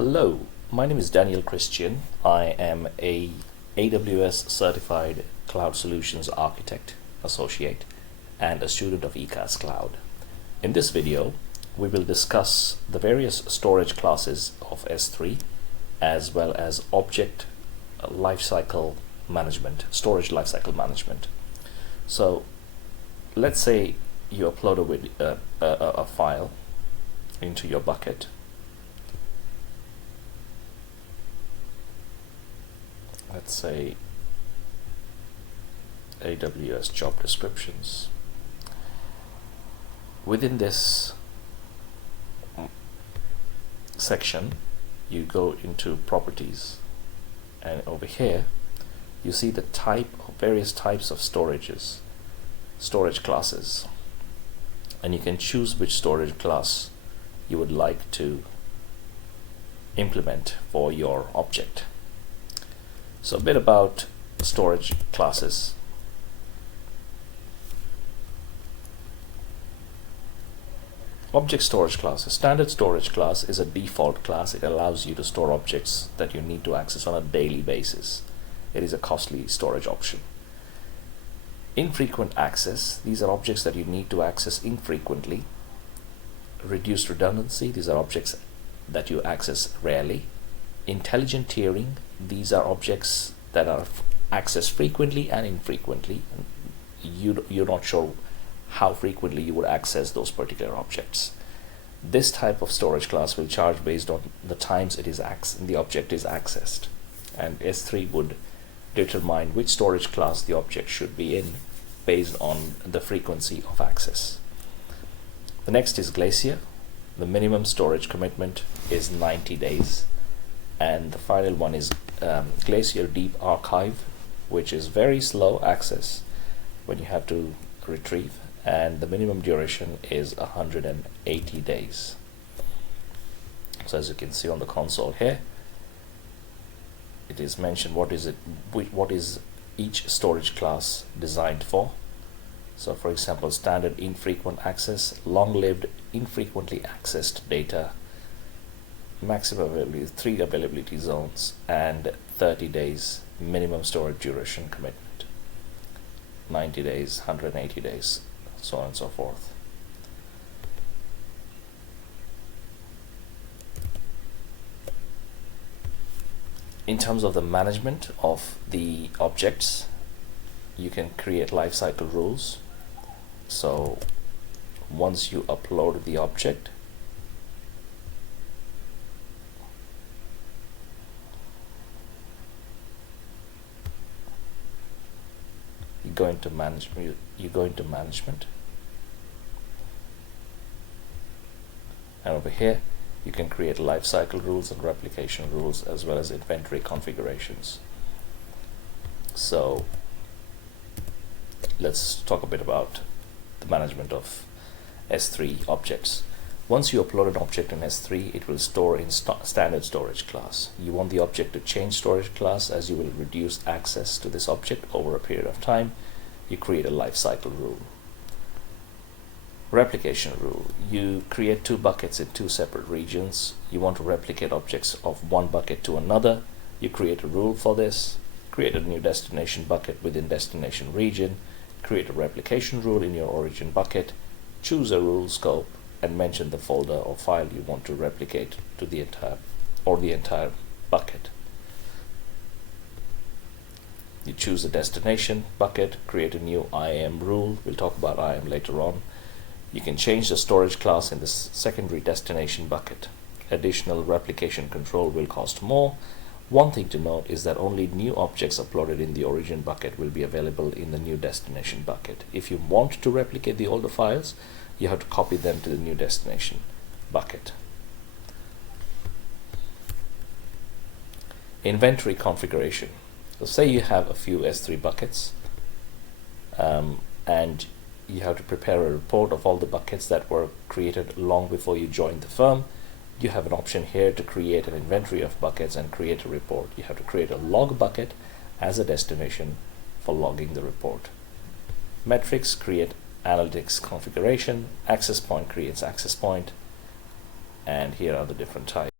Hello, my name is Daniel Christian. I am a AWS certified cloud solutions architect associate and a student of Ekascloud. In this video, we will discuss the various storage classes of S3 as well as object lifecycle management, storage lifecycle management. So let's say you upload a file into your bucket. Let's say AWS job descriptions. Within this section, you go into properties, and over here you see the various types of storage classes, and you can choose which storage class you would like to implement for your object. So a bit about storage classes. Object storage class. A standard storage class is a default class. It allows you to store objects that you need to access on a daily basis. It is a costly storage option. Infrequent access. These are objects that you need to access infrequently. Reduced redundancy. These are objects that you access rarely. Intelligent tiering. These are objects that are accessed frequently and infrequently. You're not sure how frequently you would access those particular objects. This type of storage class will charge based on the times the object is accessed, and S3 would determine which storage class the object should be in based on the frequency of access. The next is Glacier. The minimum storage commitment is 90 days. And the final one is Glacier Deep Archive, which is very slow access when you have to retrieve, and the minimum duration is 180 days. So as you can see on the console here, it is mentioned what is each storage class designed for. So for example, standard infrequent access, long-lived infrequently accessed data, maximum availability, 3 availability zones, and 30 days minimum storage duration commitment, 90 days, 180 days, so on and so forth. In terms of the management of the objects, you can create lifecycle rules. So once you upload the object, you go into management, and over here you can create lifecycle rules and replication rules as well as inventory configurations. So let's talk a bit about the management of S3 objects. Once you upload an object in S3, it will store in standard storage class. You want the object to change storage class, as you will reduce access to this object over a period of time. You create a lifecycle rule. Replication rule. You create 2 buckets in 2 separate regions. You want to replicate objects of one bucket to another. You create a rule for this. Create a new destination bucket within destination region. Create a replication rule in your origin bucket. Choose a rule scope and mention the folder or file you want to replicate to the entire bucket. You choose a destination bucket, create a new IAM rule. We'll talk about IAM later on. You can change the storage class in the secondary destination bucket. Additional replication control will cost more. One thing to note is that only new objects uploaded in the origin bucket will be available in the new destination bucket. If you want to replicate the older files, you have to copy them to the new destination bucket. Inventory configuration. So say you have a few S3 buckets, and you have to prepare a report of all the buckets that were created long before you joined the firm. You have an option here to create an inventory of buckets and create a report. You have to create a log bucket as a destination for logging the report. Metrics, create analytics configuration. Access point creates access point, and here are the different types.